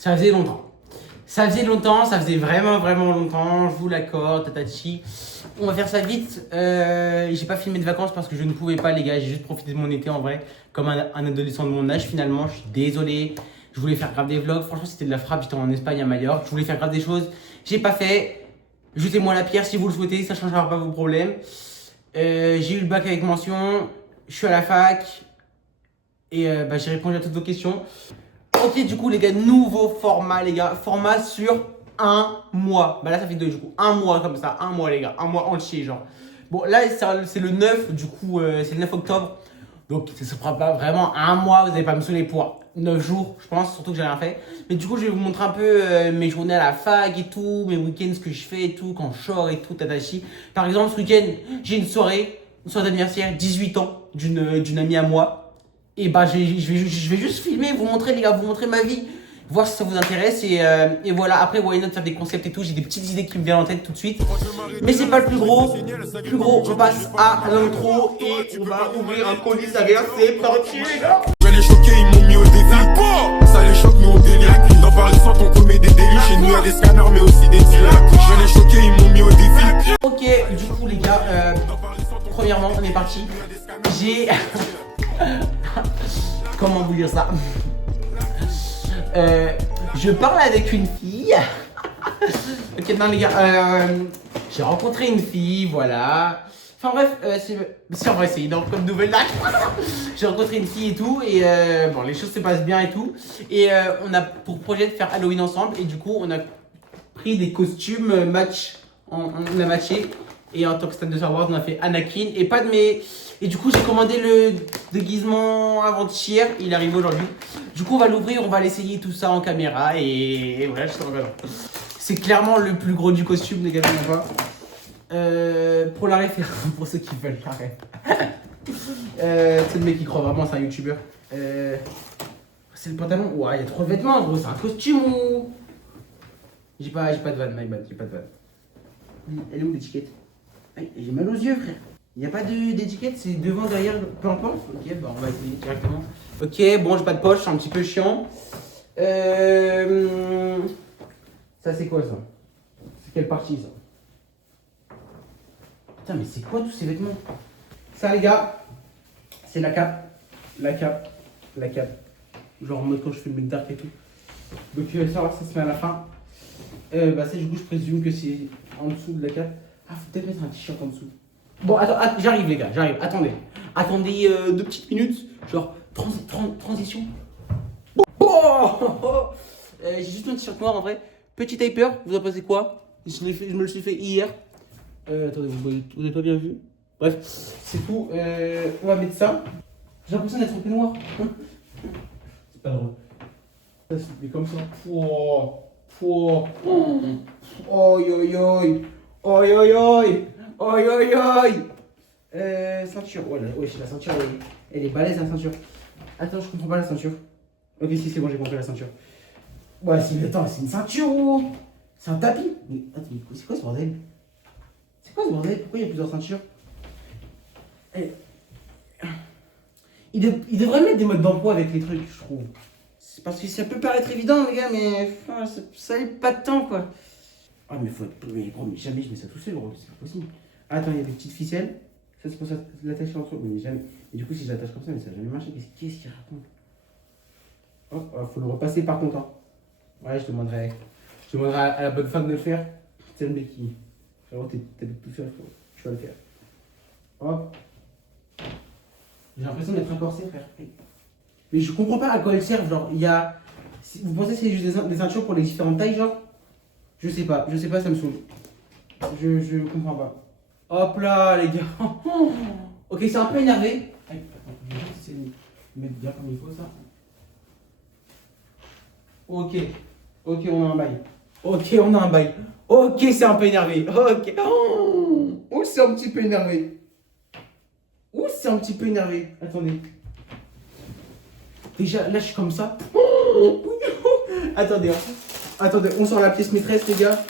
Ça faisait longtemps. Ça faisait longtemps, ça faisait vraiment longtemps, je vous l'accorde, tatachi. On va faire ça vite. J'ai pas filmé de vacances parce que je ne pouvais pas, les gars. J'ai juste profité de mon été en vrai, comme un adolescent de mon âge finalement. Je suis désolé. Je voulais faire grave des vlogs. Franchement, c'était de la frappe. J'étais en Espagne, à Majorque. Je voulais faire grave des choses. J'ai pas fait. Jetez-moi la pierre si vous le souhaitez, ça changera pas vos problèmes. J'ai eu le bac avec mention. Je suis à la fac. Et j'ai répondu à toutes vos questions. Ok, du coup, les gars, nouveau format, les gars. Format sur un mois. Bah là, ça fait 2, du coup. Un mois comme ça. Un mois, les gars. Un mois entier, genre. Bon, là, c'est le 9, du coup, c'est le 9 octobre. Donc, ça se fera pas vraiment un mois. Vous n'allez pas me saouler pour 9 jours, je pense. Surtout que j'ai rien fait. Mais du coup, je vais vous montrer un peu mes journées à la fac et tout. Mes week-ends, ce que je fais et tout. Quand je sors et tout, tatachi. Par exemple, ce week-end, j'ai une soirée d'anniversaire, 18 ans, d'une amie à moi. Et bah, je vais juste filmer, vous montrer, les gars, vous montrer ma vie, voir si ça vous intéresse. Et voilà, après, why not faire des concepts et tout. J'ai des petites idées qui me viennent en tête tout de suite. Mais c'est pas le plus gros. Plus gros, on passe à l'intro et on va ouvrir un commissariat. C'est parti, les gars. Je vais les choquer, ils m'ont mis au défi. Ça les choque, nous on délire. Dans Paris Centre, on commet des délits. Chez nous, y'a des scanners, mais aussi des dealers. Je vais les choquer, ils m'ont mis au défi. Ok, du coup, les gars, premièrement, on est parti. J'ai. Comment vous dire ça? Je parle avec une fille. Ok, non, les gars, j'ai rencontré une fille, voilà. Enfin bref, c'est en vrai, c'est énorme comme nouvelle là. J'ai rencontré une fille et tout, et bon, les choses se passent bien et tout. Et on a pour projet de faire Halloween ensemble, et du coup, on a pris des costumes match. On a matché, et en tant que stand de Star Wars, on a fait Anakin, et pas de mes. Et du coup, j'ai commandé le déguisement avant-hier, il arrive aujourd'hui. Du coup, on va l'ouvrir, on va l'essayer tout ça en caméra, et voilà, je suis trop content. C'est clairement le plus gros du costume, les gars, je pas. Pour la référence, pour ceux qui veulent la ref. C'est le mec qui croit vraiment, c'est un youtubeur. C'est le pantalon. Ouah, il y a trop de vêtements, gros, c'est un costume ou. J'ai pas de vanne, my bad, j'ai pas de vanne. Elle est où l'étiquette? J'ai mal aux yeux, frère. Il n'y a pas d'étiquette, c'est devant, derrière, peu importe. Ok, bah on va essayer directement. Ok, bon, j'ai pas de poche, c'est un petit peu chiant. Ça, c'est quoi ça? C'est quelle partie ça? Putain, mais c'est quoi tous ces vêtements? Ça, les gars, c'est la cape. La cape. La cape. Genre en mode quand je fais le mec dark et tout. Donc, ça se met à la fin. Ça, du coup, je présume que c'est en dessous de la cape. Ah, faut peut-être mettre un t-shirt en dessut. Bon, attends, j'arrive, les gars, j'arrive. Attendez. Attendez 2 petites minutes. Genre, transition. J'ai juste un t-shirt noir en vrai. Petit taper, vous en pensez quoi? Je me le suis fait hier. Attendez, vous n'avez pas bien vu. Bref, c'est tout. On va mettre ça. J'ai l'impression d'être un peu noir. C'est pas drôle. Ça se met comme ça. Oi, oi, oi. Ceinture. Ouais, la ceinture, elle est balèze, la ceinture. Attends, je comprends pas la ceinture. Ok, si, c'est bon, j'ai compris la ceinture. Ouais, attends, c'est une ceinture ou. C'est un tapis? Mais attends, c'est quoi ce bordel? C'est quoi ce bordel? Pourquoi il y a plusieurs ceintures? Il devrait mettre des modes d'emploi avec les trucs, je trouve. C'est parce que ça peut paraître évident, les gars, mais ça n'est pas de temps, quoi. Ah, mais gros, mais jamais je mets ça tout seul, gros, c'est pas possible. Attends, il y a des petites ficelles. Ça, c'est pour ça, l'attacher entre eux, mais jamais. Et du coup, si je l'attache comme ça, mais ça n'a jamais marché. Qu'est-ce qu'il raconte? Oh, faut le repasser par contre, hein. Ouais, je demanderai à la bonne femme de le faire. C'est le mec qui. Frérot, t'es tout seul, tu vas le faire. Hop. J'ai l'impression d'être un corset, frère. Mais je comprends pas à quoi elles servent. Genre, il y a. Vous pensez que c'est juste des ceintures pour les différentes tailles, genre? Je sais pas, ça me saoule. Je comprends pas. Hop là, les gars. Ok, c'est un peu énervé. Attends, je vais juste essayer de mettre bien comme il faut ça. Ok, on a un bail. Ok, c'est un peu énervé. Ok. Oh, c'est un petit peu énervé. Attendez. Déjà, là, je suis comme ça. Attendez, on sort la pièce maîtresse, les gars.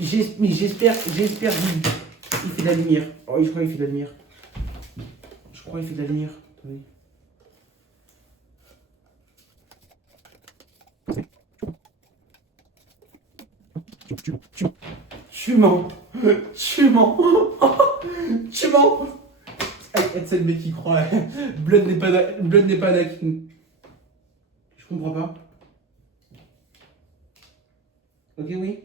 J'espère qu'il fait de la lumière. Oh, je crois qu'il fait de la lumière. Attendez. Tu mens. Tu mens. Tu mens. C'est le mec qui croit. Blood n'est pas Anakin. Je comprends pas. Ok, oui.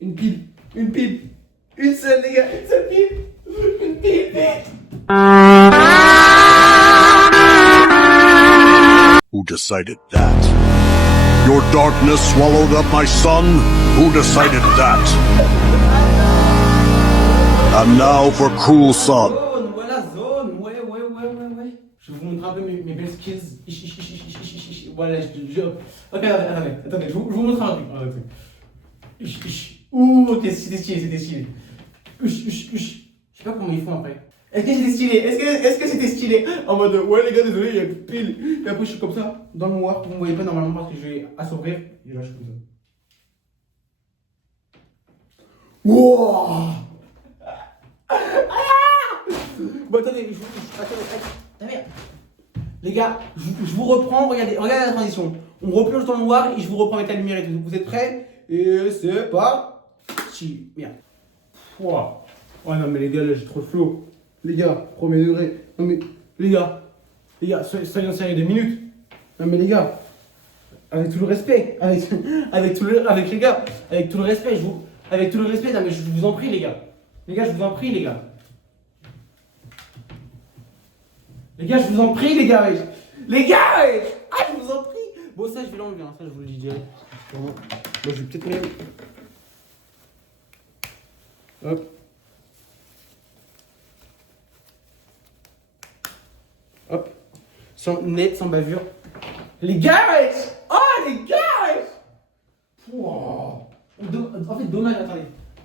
Une pile. Une pile. Une seule, les gars. Une seule pile. Une pile, vite. Who decided that? Your darkness swallowed up my son? Who decided that? And now for Cruel Son. Zone, voilà, zone. Ouais. Je vais vous montrer un peu mes belles skills. Voilà, Ok, attendez. Je vous montre un truc. Ouh, ok, c'était stylé. Je sais pas comment ils font après. Est-ce que c'était stylé? Est-ce que c'était stylé? En mode, ouais les gars, désolé, il y a une pile. Et après, je suis comme ça, dans le noir. Vous me voyez pas normalement parce que je vais assombrir. Et là, je suis comme ça. Wow! Bon, attendez, attendez. Les gars, je vous reprends, regardez la transition. On replonge dans le noir et je vous reprends avec la lumière et tout. Vous êtes prêts? Et c'est parti. Merde. Wow. Oh non mais les gars, là j'ai trop de flow. Les gars, premier degré. Non mais, les gars, soyons sérieux 2 minutes. Non mais les gars, avec tout le respect, avec les gars, avec tout le respect, non mais je vous en prie les gars. Les gars, je vous en prie les gars. Les gars, je vous en prie les gars, wesh. Les gars, wesh. Ah, je vous en prie. Bon, ça je vais l'enlever, hein. Ça je vous le dis direct. Bon, je vais peut-être même... Hop. Sans bavure. Les gars, wesh. Oh, les gars, wesh. Wow. En fait, dommage,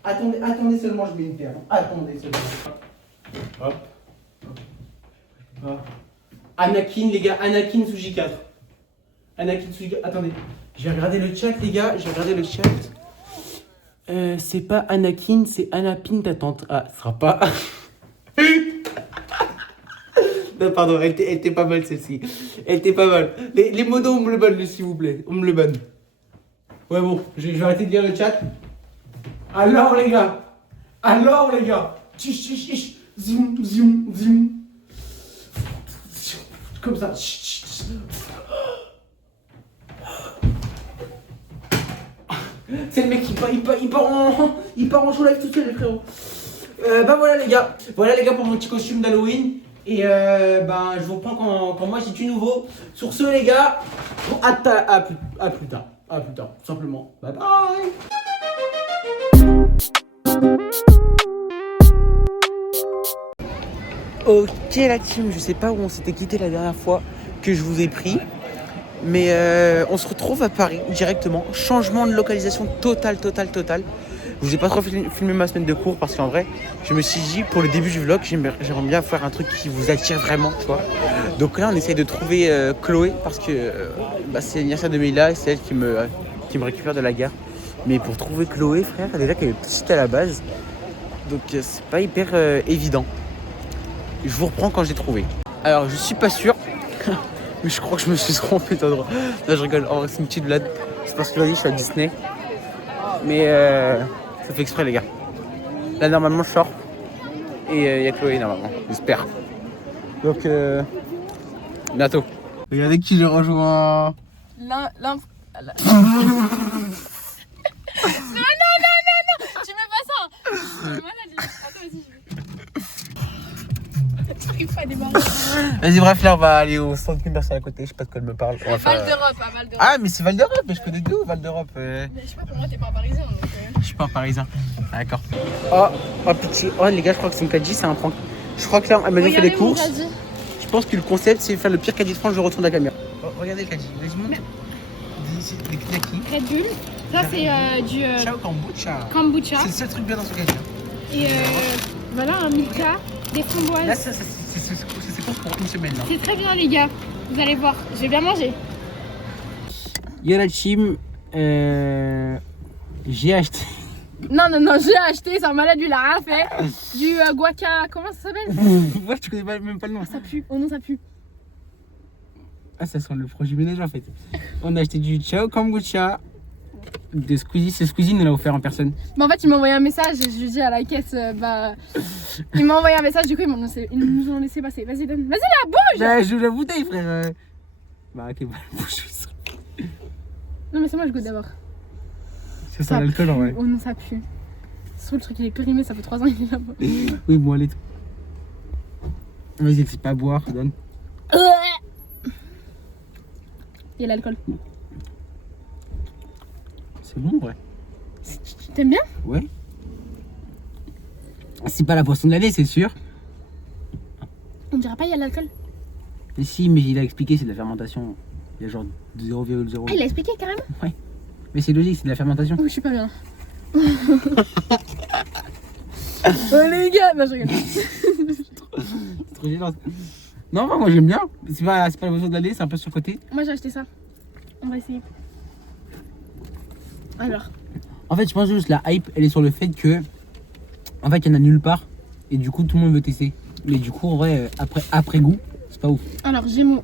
attendez seulement, je mets une paire. Attendez seulement. Hop. Anakin, les gars, Anakin sous J4. Attendez, j'ai regardé le chat, les gars, c'est pas Anakin, c'est Anapin, ta tante. Ah, ce sera pas. Non, pardon, elle était pas mal celle-ci. Elle était pas mal. Les monos, on me le banne, s'il vous plaît. On me le banne. Ouais, bon, je vais arrêter de lire le chat. Alors, les gars. Chiche. Zoom. Comme ça. C'est le mec qui part en show live tout seul, les frérots. Bah voilà les gars pour mon petit costume d'Halloween. Et je vous reprends quand moi j'ai du nouveau. Sur ce les gars, à plus tard, tout simplement. Bye bye. Ok la team, je sais pas où on s'était quitté la dernière fois que je vous ai pris. Mais on se retrouve à Paris directement. Changement de localisation total. Je vous ai pas trop filmé ma semaine de cours parce qu'en vrai, je me suis dit pour le début du vlog, j'aimerais bien faire un truc qui vous attire vraiment, tu vois. Donc là, on essaye de trouver Chloé parce que c'est l'anniversaire de Mila et c'est elle qui me récupère de la gare. Mais pour trouver Chloé, frère, déjà qu'elle est petite à la base, donc c'est pas hyper évident. Je vous reprends quand je l'ai trouvé. Alors, je suis pas sûr. Mais je crois que je me suis trompé d'endroit. Là je rigole, en vrai c'est une petite blague. C'est parce que là je suis à Disney. Mais ça fait exprès les gars. Là normalement je sors. Et il y a Chloé normalement, j'espère. Donc bientôt. Regardez qui j'ai rejoint. Non, tu mets pas ça. Je suis malade. Attends, vas-y. J'arrive pas à démarrer. Vas-y bref là on va aller au centre commercial à côté, je sais pas de quoi elle me parle. Val d'Europe. Ah mais c'est Val d'Europe, mais je connais d'où Val d'Europe Mais je sais pas, pour moi t'es pas un parisien donc Je suis pas un parisien. D'accord. Oh pitié. Oh les gars, je crois que c'est une caddie, c'est un prank. Je crois que là elle m'a déjà fait les courses. Je pense que le concept c'est faire le pire caddie de France, je retourne la caméra. Oh, regardez le caddie, vas-y montre. Des knackis. Red Bull, ça c'est du Ciao kombucha. kombucha. C'est le seul truc bien dans ce caddie. Et voilà un Milka, des framboises. Là c'est course pour une semaine là. C'est très bien les gars, vous allez voir, je vais bien manger. Yo la team, j'ai acheté. Non, j'ai acheté, c'est un malade, lui il a rien fait. Du guaca, comment ça s'appelle? Ouais, tu connais même pas le nom. Ça pue, oh non ça pue. Ah ça sent le projet ménage en fait. On a acheté du ciao kombucha. de Squeezie. C'est Squeezie nous l'a offert en personne. Mais en fait, il m'a envoyé un message et je lui ai dit à la caisse, il m'a envoyé un message, du coup, ils nous ont laissé passer. Vas-y, donne. Vas-y, là, bouge! Bah, je joue la bouteille, frère. Bah, ok, bah, bouge. Non, mais c'est moi, je goûte d'abord. C'est ça l'alcool en vrai. Oh non, ça pue. C'est le truc, il est périmé, ça fait 3 ans qu'il est là-bas. Oui, bon, allez. Vas-y, c'est pas boire, donne. Il y a l'alcool. C'est bon, ouais. T'aimes bien? Ouais. C'est pas la boisson de l'année, c'est sûr. On dirait pas il y a de l'alcool. Mais si, mais il a expliqué, c'est de la fermentation. Il y a genre 0,0. Ah, il a expliqué carrément? Ouais. Mais c'est logique, c'est de la fermentation. Oui, je suis pas bien. Oh les gars! Non, je rigole. C'est trop gênant. Non, moi j'aime bien. C'est pas la boisson de l'année, c'est un peu surcoté. Moi, j'ai acheté ça. On va essayer. Alors. En fait, je pense juste la hype, elle est sur le fait que. En fait, il y en a nulle part. Et du coup, tout le monde veut tester. Mais du coup, en vrai, après goût, c'est pas ouf. Alors, Gémeaux.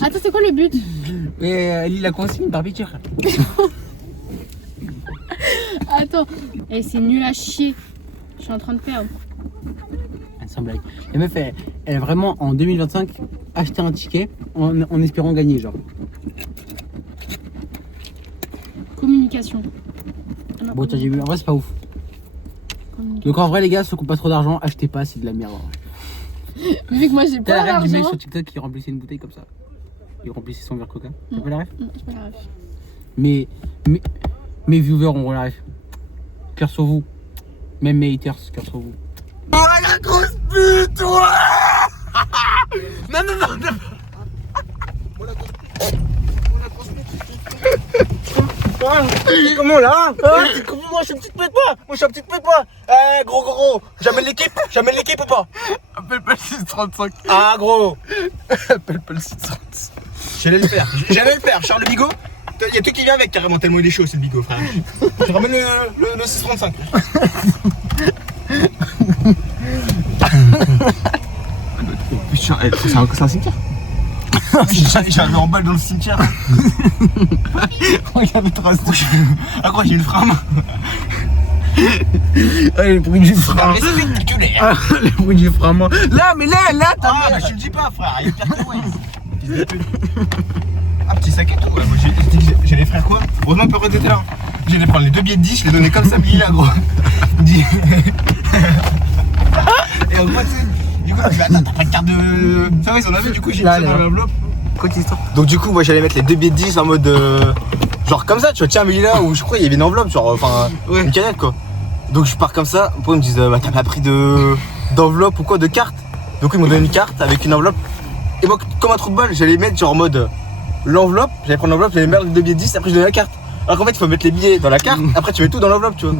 Attends, c'est quoi le but? Mais elle lit la consigne par pitié. Attends. Eh, c'est nul à chier. Je suis en train de perdre. Sans blague. La meuf, elle a vraiment en 2025 acheté un ticket en espérant gagner, genre. Communication. Alors, Bon, tiens, j'ai vu. En vrai, c'est pas ouf. Donc, en vrai, les gars, ceux qui n'ont pas trop d'argent, achetez pas, c'est de la merde. Vu que moi j'ai T'as pas la rêve du mec d'argent. sur TikTok qui remplissait une bouteille comme ça. Il remplissait son verre coca. Non. T'as pas la rêve? Non, j'ai pas la ref. Mais mes viewers auront la rêve. Cœur sur vous. Même mes haters, cœur sur vous. Oh la grosse pute, toi. Non, non, non, non. Comment là? Moi je suis une petite pute moi. Moi je suis une petite pute moi. Eh gros. J'amène l'équipe ou pas? Appelle pas le 635. Ah gros. Appelle pas le 635. J'allais le faire. Charles le bigot. Y'a tout qui vient avec carrément tellement il est chaud c'est le bigot frère. Je ramène le 635. Putain, c'est un cimetière. J'avais en balle dans le cimetière. Regarde les traces de cheveux. Ah quoi j'ai une frame. Ah, le bruit du frein. Mais c'est spectaculaire. Ah, le bruit du frein. Là, mais là, t'as. Ah bah je te le dis pas frère, il y a pire que moi. Ah petit sac à tout, ouais, moi j'ai les frères quoi. Heureusement Perrot était là. J'allais prendre les 2 billets de 10, je les donnais comme ça là gros. Et en gros tu sais, du coup je dis attends t'as pas de carte de. Ça va ils en avaient du coup j'ai mis ça dans l'enveloppe. Donc du coup moi j'allais mettre les 2 billets de 10 en mode genre comme ça tu vois tiens mais il est là où je crois il y avait une enveloppe genre enfin une canette quoi. Donc je pars comme ça, pour ils me disent bah t'as pas pris d'enveloppe ou quoi de carte. Donc ils m'ont donné une carte avec une enveloppe. Et moi comme un trou de balle j'allais mettre genre en mode l'enveloppe, j'allais prendre l'enveloppe, j'allais mettre les 2 billets de 10 après je donnais la carte. Alors qu'en fait il faut mettre les billets dans la carte, après tu mets tout dans l'enveloppe tu vois.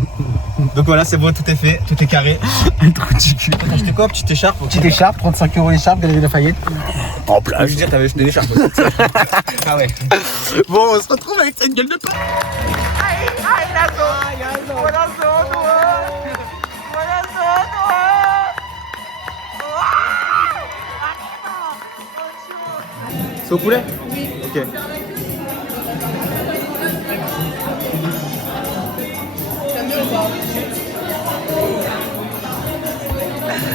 Donc voilà c'est bon tout est fait, tout est carré. Trop du cul. T'as acheté quoi? Petite écharpe? Petite écharpe, 35 € l'écharpe, Galerie Lafayette. En place. Je veux dire t'avais acheté des écharpes. Ah ouais. Bon, on se retrouve avec cette gueule de pain. C'est au poulet? Oui. Ok.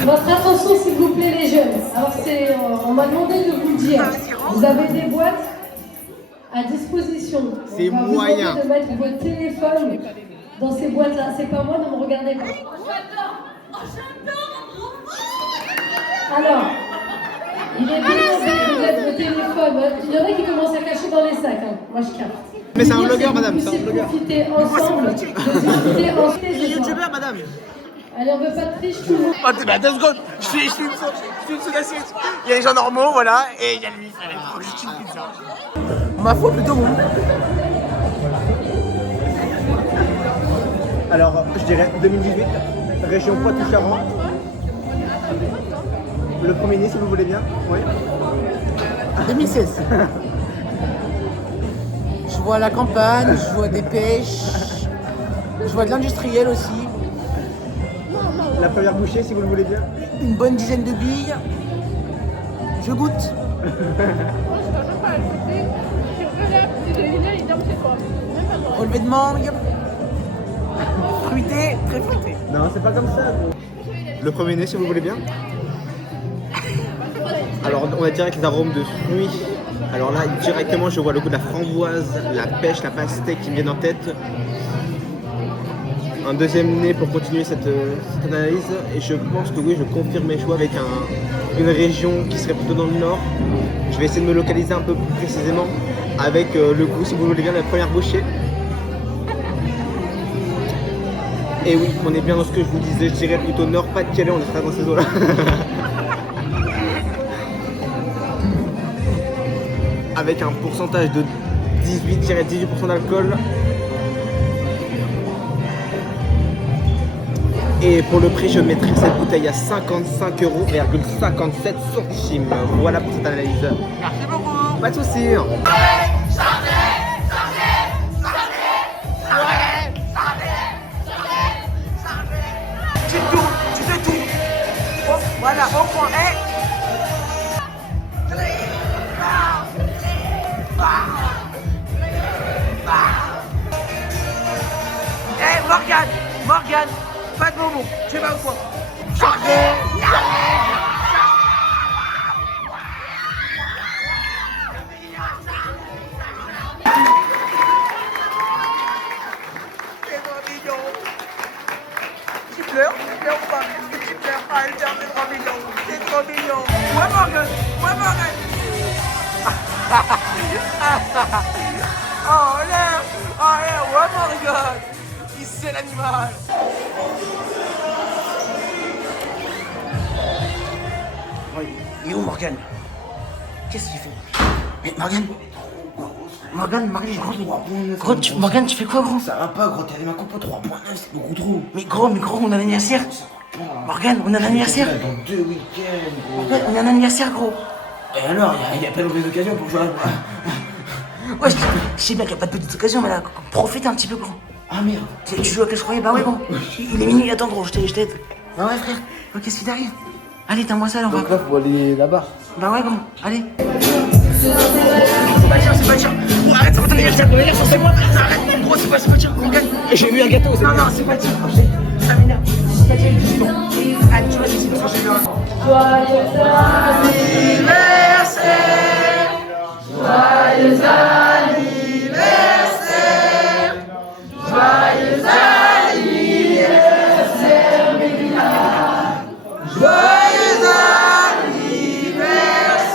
Votre attention s'il vous plaît les jeunes. Alors on m'a demandé de vous le dire. Vous avez des boîtes à disposition. C'est on va moyen. Vous demander de mettre votre téléphone dans ces boîtes-là. C'est pas moi, ne me regardez pas. Alors, il est bien de mettre votre téléphone. Il y en a qui commencent à cacher dans les sacs. Hein. Moi je capte. Mais c'est un blogueur madame, c'est un blogueur. Profiter ensemble, de discuter ensemble. YouTubeur madame. Allez, on veut pas de triche tout le monde. Oh, bah 2 secondes, je fais une seule assiette. Il y a les gens normaux, voilà, et il y a lui, frère. Il faut que je tue une pizza. Ma faute plutôt, bon. Alors je dirais 2018, région Poitou-Charentes. Le premier né si vous voulez bien. Oui. 2016. Je vois la campagne, je vois des pêches, je vois de l'industriel aussi. La première bouchée si vous le voulez bien. Une bonne dizaine de billes. Je goûte. Moi, je ne pas à le goûter. Je regarde, si j'ai une il dort chez toi. Même pas toi. Relevé de mangue. Fruité, très fruité. Non, c'est pas comme ça. Le premier nez, si vous voulez bien. Alors, on a direct les arômes de fruits. Alors là, directement, je vois le goût de la framboise, la pêche, la pastèque qui me viennent en tête. Un deuxième nez pour continuer cette analyse. Et je pense que oui, je confirme mes choix avec une région qui serait plutôt dans le nord. Je vais essayer de me localiser un peu plus précisément avec le goût, si vous voulez bien, de la première bouchée. Et oui, on est bien dans ce que je vous disais, je dirais plutôt nord, pas de Calais, on est dans ces eaux-là. Avec un pourcentage de 18% d'alcool. Et pour le prix, je mettrai cette bouteille à 55,57 €. Voilà pour cette analyse. Merci beaucoup. Pas de soucis. Tu tournes, tu fais tout. Oh, voilà, au point. Morgane, pas de bonbons, tu vas au point. Tu pleures ou pas? Est-ce que tu pleures? Ah, elle pleure, c'est trop mignon. C'est trop mignon. Ouais, Morgane. Oh là, ouais, Morgane. C'est l'animal. Il est où Morgane? Qu'est-ce qu'il fait? Mais Morgane, Morgane, tu fais quoi, gros? Ça va pas, gros, t'as les mains compo 3.9, c'est beaucoup trop. Mais gros, on a un anniversaire. Morgane, on a un anniversaire. Dans 2 week-ends, gros. Morgane, on a un anniversaire, gros. Et alors, y a pas de mauvaise occasion pour jouer à... Ouais, je sais bien qu'il n'y a pas de petite occasion, mais là, profite un petit peu, gros. Ah merde. Tu joues à Clash Royale? Bah ouais, gros. Il est minuit, attends, gros, je t'aide. Bah ouais, frère. Oh, qu'est-ce qui t'arrive? Allez, t'envoies ça, là, on va. Donc là, faut aller là-bas. Bah ouais, gros, allez. C'est pas cher. Oh, arrête, c'est pas ton anniversaire, mon anniversaire, c'est moi. Arrête, gros, c'est pas cher, Morgane. J'ai vu un gâteau, c'est Non, c'est pas cher. Ça m'énerve. C'est pas cher, juste bon. Allez, tu vois, c'est parce que j'ai vu un. Joyeux anniversaire. Joyeux anniversaire. Joyeux anniversaire, Mélina. Joyeux anniversaire.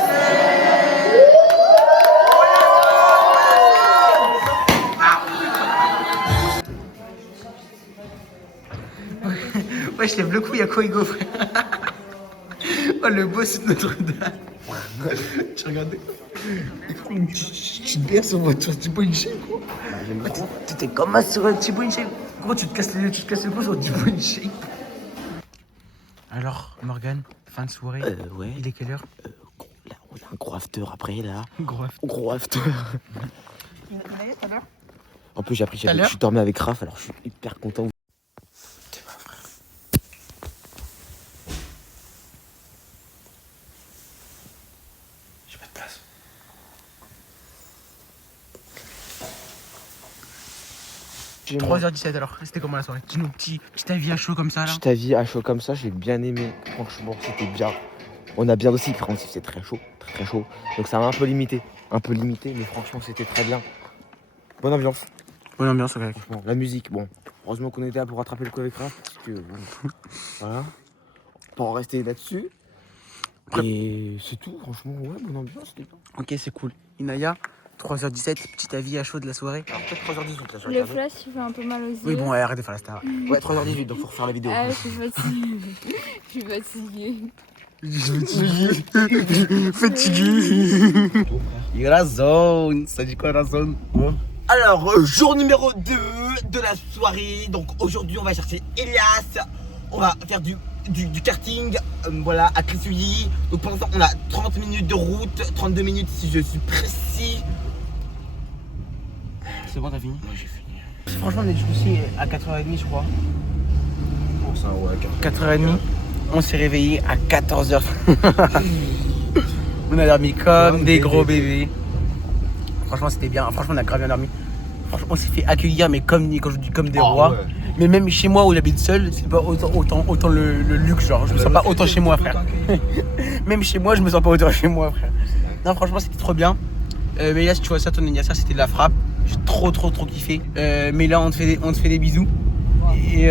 Wesh, lève le cou, y'a quoi, Hugo, frère? Oh, le boss de Notre-Dame. Tu regardais? Tu te berces sur Thibaut InShape, gros. T'étais comme ça sur Thibaut InShape. Gros, tu te casses le cou sur Thibaut InShape. Alors, Morgane, fin de soirée. Ouais. Il est quelle heure? Là, on a un gros after après, là. Gros after. Il a tout à l'heure? En plus, j'ai appris Tout à l'heure que je dormais avec Raph, alors je suis hyper content. T'es pas frère. J'ai pas de place. J'ai 3h17 alors, c'était comment la soirée? Dis-nous, petit avis à chaud comme ça là. Petit avis à chaud comme ça, j'ai bien aimé. Franchement, c'était bien. On a bien aussi, franchement, c'est très chaud, très chaud. Donc ça m'a un peu limité, mais franchement, c'était très bien. Bonne ambiance. Bonne ambiance, ok. Franchement, la musique, bon. Heureusement qu'on était là pour rattraper le coup avec Raph, parce que voilà. Pour en rester là-dessus. Et c'est tout, franchement, ouais, bonne ambiance, c'était bien. Ok, c'est cool. Inaya, 3h17, petit avis à chaud de la soirée. Alors peut-être 3h18 là, je Le regarde. flash, il fait un peu mal aux yeux. Oui, bon, ouais, arrête de faire la star. Ouais, 3h18, donc faut refaire la vidéo. Ah, je suis fatiguée. Je suis fatiguée. Fatigué. Il razone. Ça dit quoi, razone? Alors, jour numéro 2 de la soirée. Donc aujourd'hui, on va chercher Elias. On va faire du karting, voilà, à Clissuilly. Donc pour l'instant, on a 30 minutes de route, 32 minutes si je suis précis. C'est bon, t'as fini? Moi, j'ai fini. Franchement, on est couché à 4h30, je crois. Bon, ça, ouais, 4h30. On s'est réveillé à 14h. On a dormi comme des gros bébés. Franchement, c'était bien. Franchement, on a grave bien dormi. Franchement, on s'est fait accueillir, mais comme, quand je dis comme des rois. Ouais. Mais même chez moi où j'habite seul, c'est pas autant le luxe. Genre, je me sens pas autant chez moi, frère. Même chez moi, je me sens pas autant chez moi, frère. Non, franchement, c'était trop bien. Mais là, si tu vois ça, ton anniversaire, c'était de la frappe. J'ai trop kiffé. Mais là, on te fait des bisous. Et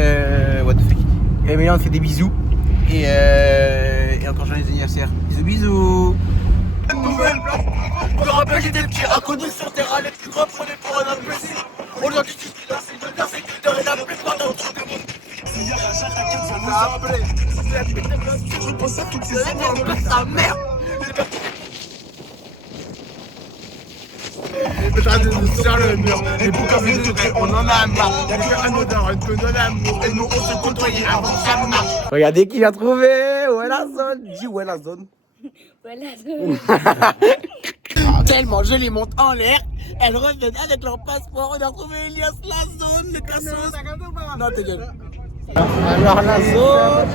what the fuck. Mais là, on te fait des bisous. Et encore joyeux anniversaire. Bisous. Une nouvelle place. Je me rappelle, j'étais petit, à côté sur terrain, les plus grands prenaient pour un imbécile. Aujourd'hui, tu suis là, c'est de persécuteur et la plupart d'entre eux de mon. S'il y a un chat, t'inquiète, ça nous a appelé. Je pense à toutes ces années, on place sa mère. Putain de nous sur le mur, et pour comme une degré, on en a marre. Y'a que un odeur, un peu de l'amour, et nous on se côtoyait avant que ça marche. Regardez qui a trouvé. Où est la zone? Dis où est la zone? Tellement je les monte en l'air, elles reviennent avec leur passeport. On a retrouvé Elias, la zone, le cassos. Non, ta gueule. Alors la zone.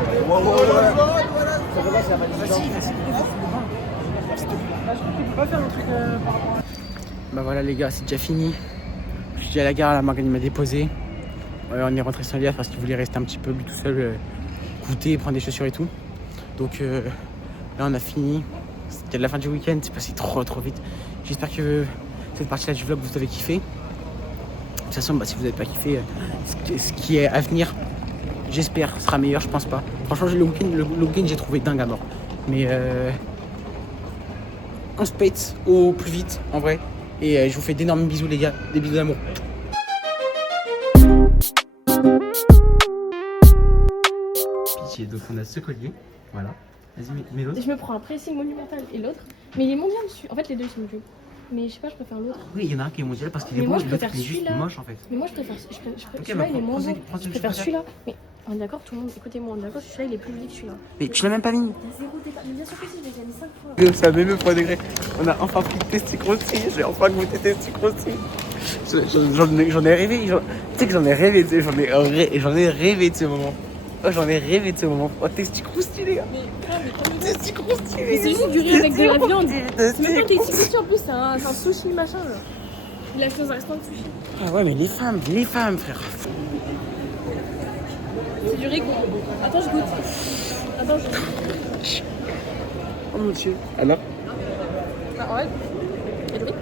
Bah voilà les gars, c'est déjà fini. Je suis à la gare, la Morgane m'a déposé. On est rentré sans Elias parce qu'il voulait rester un petit peu lui tout seul, goûter, prendre des chaussures et tout. Donc là on a fini. C'était la fin du week-end, c'est passé trop vite. J'espère que cette partie-là du vlog vous avez kiffé. De toute façon, si vous n'avez pas kiffé, ce qui est à venir, j'espère, sera meilleur, je pense pas. Franchement, le week-end j'ai trouvé dingue à mort. Mais on se pète au plus vite, en vrai. Et je vous fais d'énormes bisous les gars, des bisous d'amour. Pitié, donc on a ce collier, voilà. Vas-y, mets l'autre. Je me prends un pressing monumental et l'autre. Mais il est mondial dessus. En fait, les deux ils sont nuls. Mais je sais pas, je préfère l'autre. Oui, il y en a un qui est mondial parce qu'il est Mais beau, moi, je l'autre préfère il est juste celui-là. moche en fait. Mais moi, je préfère. Ok, Celui-là, il est moins beau. prends Je préfère celui-là. Mais on est d'accord, tout le monde, écoutez-moi, on est d'accord, celui-là, il est plus joli que celui-là. Mais tu l'as même pas mis. T'as zéro débat. Mais bien sûr que si, je l'ai déjà mis 5 fois. Ça avait le point degré. On a enfin pris Testicrossi. J'ai enfin goûté Testicrossi. J'en ai rêvé. Tu sais que j'en ai rêvé. J'en ai rêvé de ce moment. Oh, j'en ai rêvé de ce moment. Oh, Testicrossi, les gars. Testicrossi, les gars. C'est juste du riz avec de la viande. C'est même pas des Testicrossi en plus, c'est un sushi machin là. Il a fait dans un restaurant de sushi. Ah ouais, mais les femmes, frère. C'est du riz. Attends, je goûte. Attends, je goûte. Oh mon dieu. Alors Bah, en vrai, il y a du riz,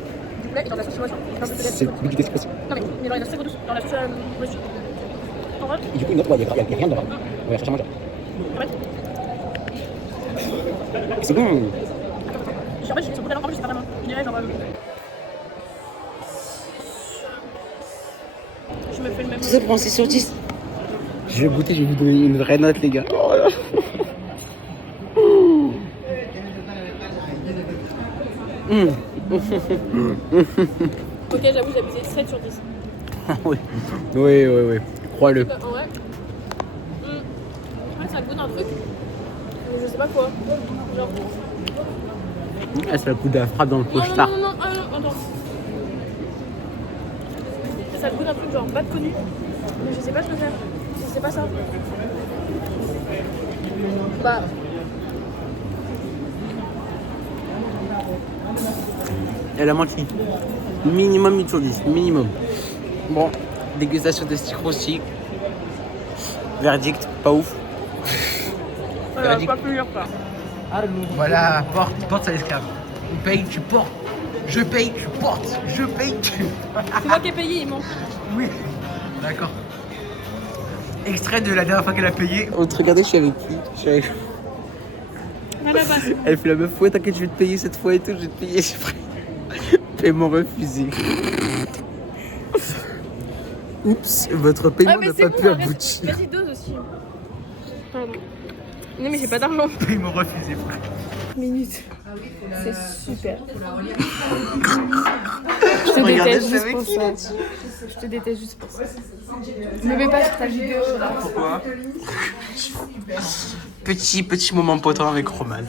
du poulet et dans la sauce chinoise. c'est du Testicrossi. Non, mais dans la sauce douce, dans la sauce reçue. En vrai, Et du coup, une autre, il n'y a rien dedans. On va chercher à manger. en fait, C'est bon. en fait, sur le langue, en plus, c'est pas vraiment. Je dirais genre. Je me fais le même. Ça prend 6 sur 10. Je vais goûter, je vais vous donner une vraie note, les gars. Oh là. Ok, j'avoue, j'ai abusé 7 sur 10. Oui. Crois-le. En vrai, ça goûte un truc, mais je sais pas quoi. Genre. Ah, c'est le coup de la frappe dans le Non, costard. non, attends. Ça goûte un truc genre pas de connu, mais je sais pas ce que c'est. C'est pas ça. Bah. Elle a menti. Minimum 8 sur 10. Minimum. Bon, dégustation de Testicrossi. Verdict, pas ouf. Verdict. Pas plus dur ça. Voilà, porte à l'esclave. On paye, tu portes. Je paye, tu portes. Je paye, tu. C'est moi qui ai payé, il manque. Oui. D'accord. Extrait de la dernière fois qu'elle a payé. On te regardait, je suis avec qui? Je suis avec... Elle fait la meuf, ouais, t'inquiète, je vais te payer cette fois et tout, je vais te payer, c'est vrai. Paiement refusé. Oups, votre paiement n'a pas pu aboutir. Vas-y, dose aussi. Pardon. Non, mais j'ai pas d'argent. Paiement refusé, frère. Minute. C'est super. Je te déteste juste pour ça. Je te déteste juste pour ça. Ne mets pas sur ta vidéo là. Pourquoi? Petit moment potent avec Roman.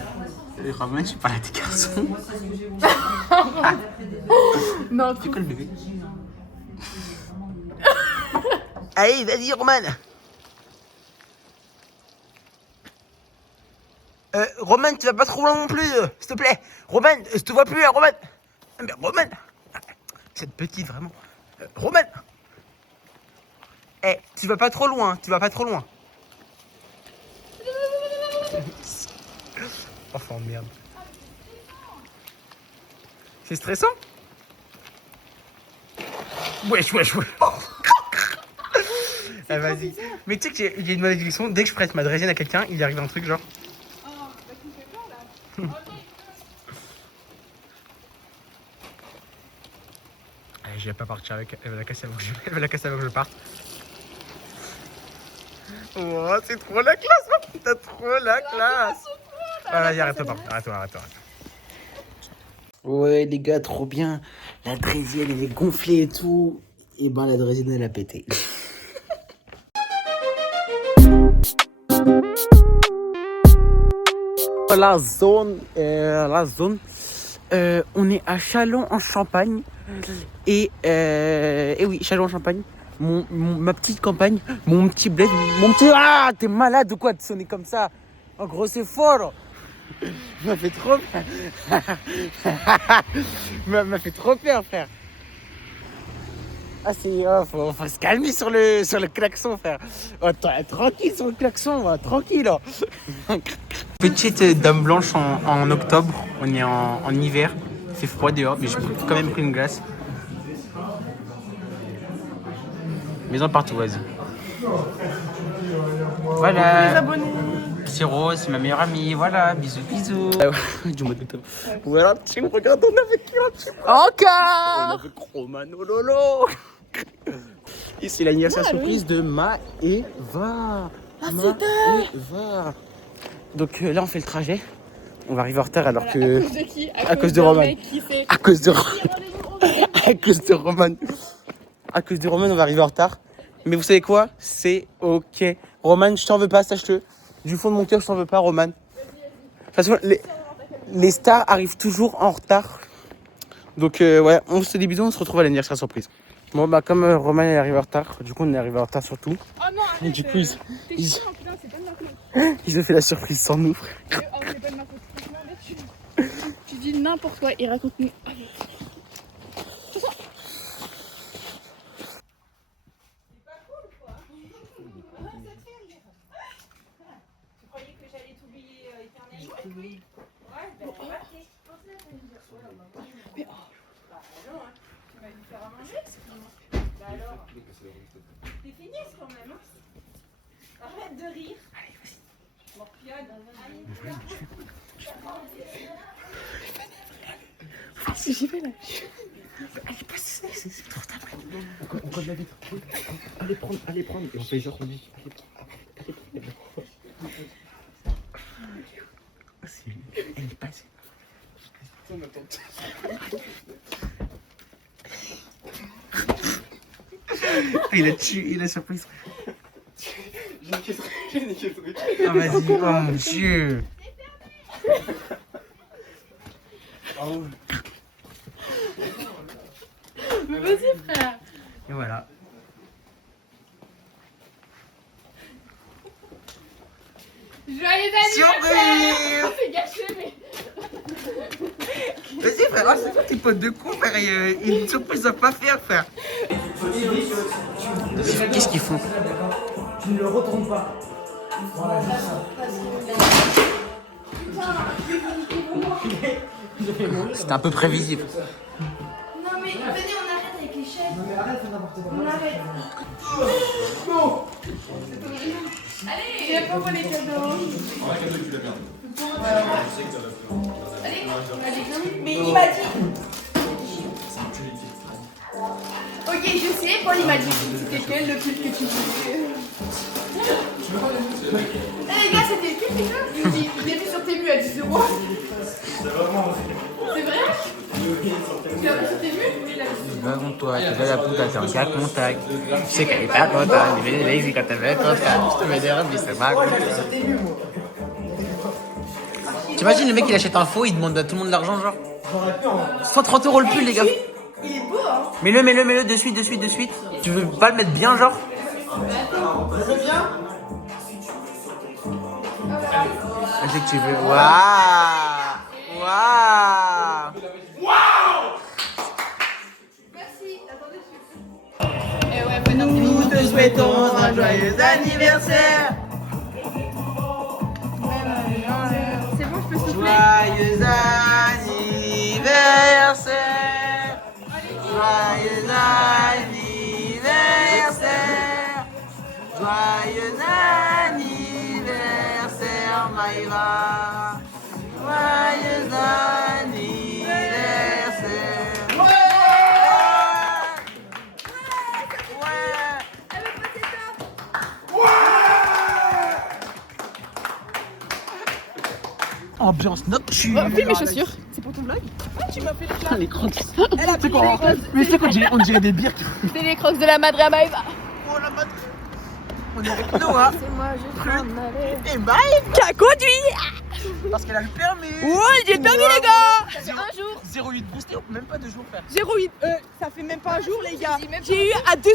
Roman, tu parles à tes garçons. Non, C'est quoi le bébé? Allez, vas-y, Roman. Roman, tu vas pas trop loin non plus, s'il te plaît. Roman, je te vois plus, Roman. Mais Roman, cette petite vraiment. Roman. Eh, tu vas pas trop loin, tu vas pas trop loin. Enfin, merde. C'est stressant? Wesh. Ah, vas-y. Mais tu sais que j'ai une malédiction, dès que je prête ma draisienne à quelqu'un, il y arrive un truc genre. Oh, bah tu me fais peur là. Allez, je vais pas partir avec elle. Elle va la casser avant que je parte. Oh, c'est trop la classe, oh, t'as trop la classe. Ah, vas-y, arrête-toi. Ouais, les gars, trop bien. La draisienne, elle est gonflée et tout. Et ben, la draisienne, elle a pété. La zone. On est à Châlons en Champagne. Et oui, Châlons en Champagne. Ma petite campagne, mon petit bled, mon petit. Ah, t'es malade ou quoi de sonner comme ça? En gros, c'est fort. M'a fait trop peur. m'a fait trop peur, frère. Ah, c'est. Faut se calmer sur le klaxon, frère. Oh, tranquille sur le klaxon, tranquille. Là. Petite dame blanche en octobre. On est en hiver. C'est froid dehors, mais j'ai quand même pris une glace. Maison partout, vas-y. Voilà. Les abonnés. C'est Rose, c'est ma meilleure amie. Voilà, bisous. Du mode octobre. Voilà, tu me regardes, on avait qui là? Encore. On avait Roman, oh lolo. Et c'est l'anniversaire surprise de Maëva. Maëva. Donc là, on fait le trajet. On va arriver en retard alors que. À cause de qui? À cause de Roman. À cause de Roman. À cause de Roman, on va arriver en retard. Mais vous savez quoi? C'est ok. Roman, je t'en veux pas, sache-le. Du fond de mon cœur, je t'en veux pas, Roman. De toute façon, les stars arrivent toujours en retard. Donc, ouais, on se dit bisous, on se retrouve à l'anniversaire surprise. Bon, bah, comme Roman est arrivé en retard, du coup, on est arrivé en retard sur tout. Oh non, arrête. Et du coup, c'est pas de ma faute. ils ont fait la surprise sans nous, frère. Oh, c'est pas de ma faute. Franchement, là, tu dis n'importe quoi et raconte-nous. Arrête de rire. Allez, vas-y. Morpiade. Si j'y vais là. Allez, passe, c'est trop tard. On code la vitre. Allez prendre. Et on fait genre, on dit. Allez prendre. Elle est passée. Il a tué, il a surprise. J'ai niqué le truc. Ah vas-y, oh mon dieu. Oh. Mais vas-y frère. Et voilà. Joyeux anniversaire. C'est gâché mais... Vas-y frère, oh, c'est toi tes potes de con frère, une surprise à pas faire frère. Qu'est-ce qu'ils font? Tu ne le retournes pas. C'était un peu prévisible. Non mais venez, on arrête avec les chaises. Non mais arrête, on arrête. Non. Allez, il a pas volé les cadeaux. Allez, mais il m'a dit. Ok, je sais, Paul il m'a dit c'était quel le pull que tu voulais. Eh les gars, c'était lequel déjà? Je l'ai vu sur Temu à 10 €. C'est vrai? Tu l'as vu sur Temu? Oui, il l'a vu. Devant-toi, tu fais la poudre, t'es en cas contact. Tu sais qu'elle est pas contente, elle est lazy quand elle fait contact. Je te mets des robes, c'est pas cool. T'imagines le mec il achète un faux, il demande à tout le monde l'argent genre 130 € le pull les gars. Il est beau hein. Mets-le de suite. Tu veux pas le mettre bien genre? Je sais que tu veux. Waouh. Waouh. Nous te souhaitons un joyeux anniversaire. C'est bon, je peux souffler. Joyeux anniversaire. Joyeux anniversaire. Joyeux anniversaire, Maïva. Joyeux anniversaire. Ambiance nocturne. File mes chaussures. C'est pour ton vlog? Les crocs. C'est quoi? Mais c'est quoi? On dirait des bières. C'est les crocs de la Madre Maïva. Oh la madre. On est avec Noah. C'est moi, je t'en allais. Et Maïve qui a conduit. Parce qu'elle a le permis. Ouais, j'ai le permis les gars. Ça fait un jour. 08 boosté, même pas 2 jours frère. 08, ça fait même pas un jour les gars. J'ai eu à 2h. 2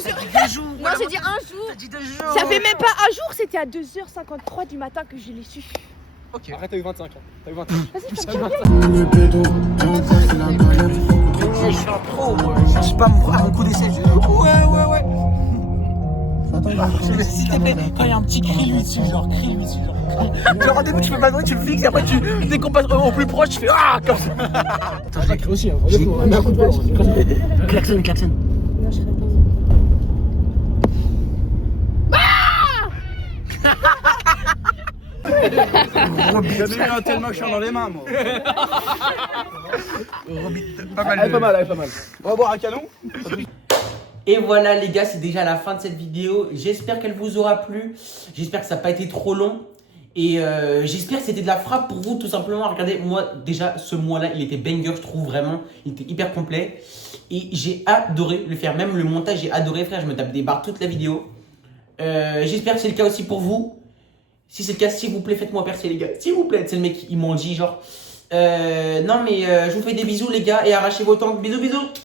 jours. Non, j'ai dit un jour. T'as dit 2 jours. Ça fait même pas un jour, c'était à 2h53 du matin que je l'ai su. Ok. Arrête, t'as eu 25 ans. T'as eu 25. Vas-y, fais un Je suis un pro, moi. Je suis pas à mon coup d'essai. Ouais. S'il te plaît, quand il y a un petit cri-lui dessus, genre crie-lui dessus. Genre au début, tu fais pas de bruit, tu le fixes et après, dès qu'on passe au plus proche, tu fais ah comme ça. Attends, je crie aussi. Mets un coup de poing. Klaxon. Non, je serais Robit. J'avais eu un tel machin dans les mains, moi. Pas mal. Elle est pas mal. On va boire un canon. Et voilà les gars, c'est déjà la fin de cette vidéo. J'espère qu'elle vous aura plu. J'espère que ça n'a pas été trop long. Et j'espère que c'était de la frappe pour vous tout simplement. Regardez, moi déjà ce mois-là, il était banger, je trouve vraiment. Il était hyper complet. Et j'ai adoré le faire. Même le montage, j'ai adoré frère. Je me tape des barres toute la vidéo. J'espère que c'est le cas aussi pour vous. Si c'est le cas, s'il vous plaît, faites-moi percer les gars. S'il vous plaît, c'est le mec, ils m'ont dit genre... non mais je vous fais des bisous les gars et arrachez vos tanks. Bisous.